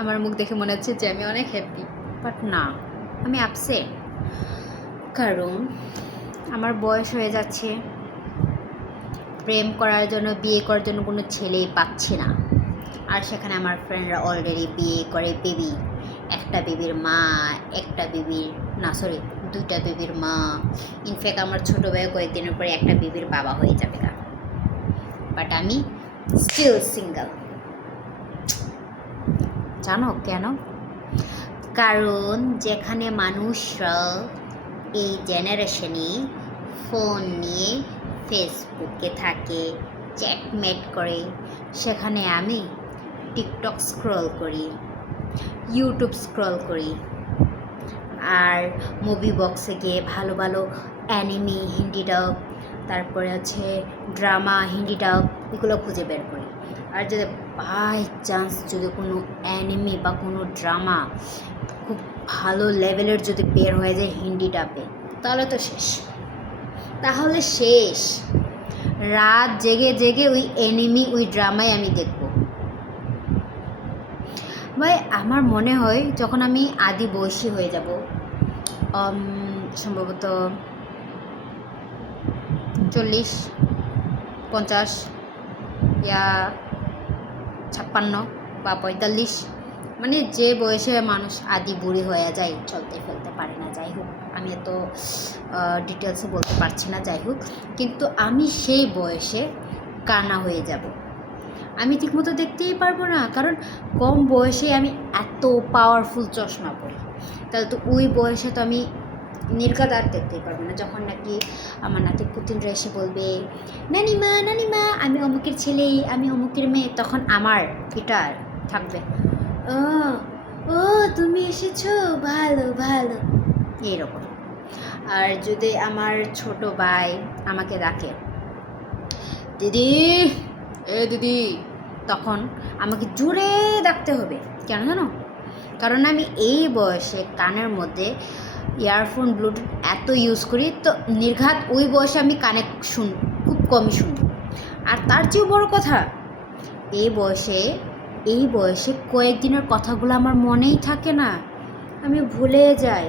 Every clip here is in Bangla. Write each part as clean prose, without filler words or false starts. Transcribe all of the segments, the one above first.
আমার মুখ দেখে মনে হচ্ছে যে আমি অনেক হ্যাপি, বাট না, আমি আপসেট। কারণ আমার বয়স হয়ে যাচ্ছে, প্রেম করার জন্য, বিয়ে করার জন্য কোনো ছেলেই পাচ্ছি না। আর সেখানে আমার ফ্রেন্ডরা অলরেডি বিয়ে করে বেবি, একটা বেবির মা, একটা বেবির না সরি 2টা বেবির মা। ইনফ্যাক্ট আমার ছোটো ভাইও কয়েকদিনের পরে একটা বেবির বাবা হয়ে যাবে গা। বাট আমি স্টিল সিঙ্গেল। জানো কেন? কারণ যেখানে মানুষরা এই জেনারেশনে ফোন নিয়ে ফেসবুকে থাকে, চ্যাটমেট করে, সেখানে আমি টিকটক স্ক্রল করি, ইউটিউব স্ক্রল করি, আর মুভি বক্সে গিয়ে ভালো ভালো অ্যানিমি হিন্দি ডাব, তারপরে হচ্ছে ড্রামা হিন্দি ডাব, এগুলো খুঁজে বের করি। আর যদি বাই চান্স যদি কোনো অ্যানিমি বা কোনো ড্রামা খুব ভালো লেভেলের যদি বের হয়ে যায় হিন্দি ডাবে, তাহলে তো শেষ, তাহলে শেষ। রাত জেগে জেগে ওই অ্যানিমি, ওই ড্রামাই আমি দেখব। ভাই আমার মনে হয় যখন আমি আদি বয়সী হয়ে যাব, সম্ভবত 40, 50 ইয়া 56 বা 45, মানে যে বয়সে মানুষ আদি বুড়ি হয়ে যায়, চলতে ফেলতে পারে না, যাই হোক আমি এত ডিটেলসে বলতে পারছি না, যাই হোক, কিন্তু আমি সেই বয়সে কানা হয়ে যাব। আমি ঠিকমতো দেখতেই পারবো না, কারণ কম বয়সে আমি এত পাওয়ারফুল চশমা পরি। তাহলে তো ওই বয়সে তো আমি নির্ঘাত আর দেখতেই পারবো না। যখন নাকি আমার নাতি পুতিনরা এসে বলবে নানিমা নানিমা আমি অমুকের ছেলে, আমি অমুকের মেয়ে, তখন আমার এটা থাকবে, ও ও তুমি এসেছো, ভালো ভালো, এইরকম। আর যদি আমার ছোট ভাই আমাকে ডাকে দিদি, এ দিদি, তখন আমাকে জোরে ডাকতে হবে। কেন জানো? কারণ আমি এই বয়সে কানের মধ্যে ইয়ারফোন ব্লুটুথ এত ইউজ করি, তো নির্ঘাত ওই বয়সে আমি কানে খুব কমই শুনি। আর তার চেয়েও বড় কথা, এই বয়সে কয়েকদিনের কথাগুলো আমার মনেই থাকে না, আমি ভুলে যাই।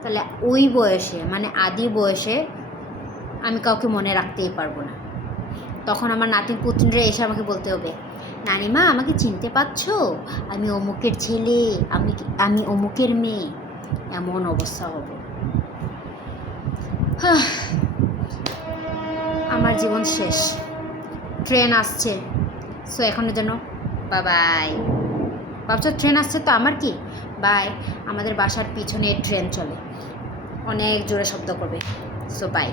তাহলে ওই বয়সে মানে আদি বয়সে আমি কাউকে মনে রাখতেই পারবো না। তখন আমার নাতিন পুতিনরা এসে আমাকে বলতে হবে নানিমা আমাকে চিনতে পারছো, আমি অমুকের ছেলে, আমি অমুকের মেয়ে, এমন অবস্থা হবে। আমার জীবন শেষ, ট্রেন আসছে, সো এখনো যেন বাই। ভাবছো ট্রেন আসছে তো আমার কি বাই, আমাদের বাসার পিছনে ট্রেন চলে, অনেক জোরে শব্দ করবে, সো বাই।